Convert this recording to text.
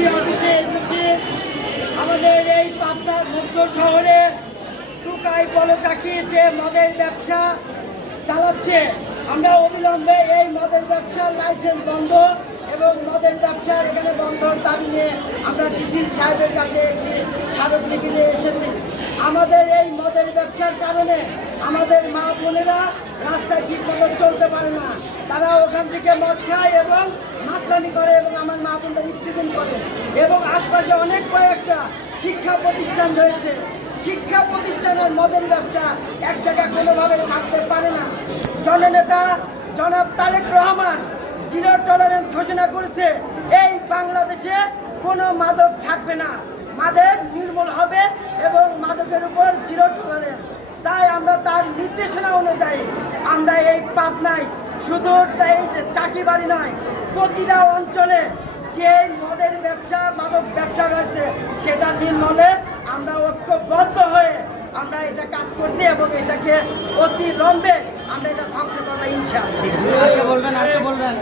DC অফিসে এসেছি। আমাদের এই পাবনার মধ্য শহরে টুকাই পলচাকি যে মদের ব্যবসা চালাচ্ছে, আমরা অবিলম্বে এই মদের ব্যবসার লাইসেন্স বন্ধ এবং মদের ব্যবসার এখানে বন্ধর দাবি নিয়ে আমরা ডিসি সাহেবের কাছে একটি স্মারকলিপি নিয়ে এসেছি। আমাদের এই মদের ব্যবসার কারণে আমাদের মা বোনেরা রাস্তায় ঠিক মতো চলতে পারে না, তারা ওখান থেকে মদ খায় এবং মাতলামি করে এবং আমার মা বোনদের উত্তেজন করে। এবং আশপাশে অনেক কয়েকটা শিক্ষা প্রতিষ্ঠান রয়েছে, শিক্ষা প্রতিষ্ঠানের মদের ব্যবসা এক জায়গায় কোনোভাবে থাকতে পারে না। জননেতা জনাব তারেক রহমান জিরো টলারেন্স ঘোষণা করেছে, এই বাংলাদেশে কোনো মাদক থাকবে না, মাদক নির্মূল হবে এবং মাদকের উপর জিরো টলারেন্স। তাই আমরা তার নির্দেশনা অনুযায়ী আমরা এই পাবনায় শুধু এই চাকিবাড়ি নয়, প্রতিটা অঞ্চলে যে মদের ব্যবসা মাদক ব্যবসা রয়েছে সেটা নির্মূলে আমরা ঐক্যবদ্ধ হয়ে আমরা এটা কাজ করছি এবং এটাকে অতিলম্বে আমরা এটা ধ্বংস করবো ইনশাআল্লাহ। বলবেন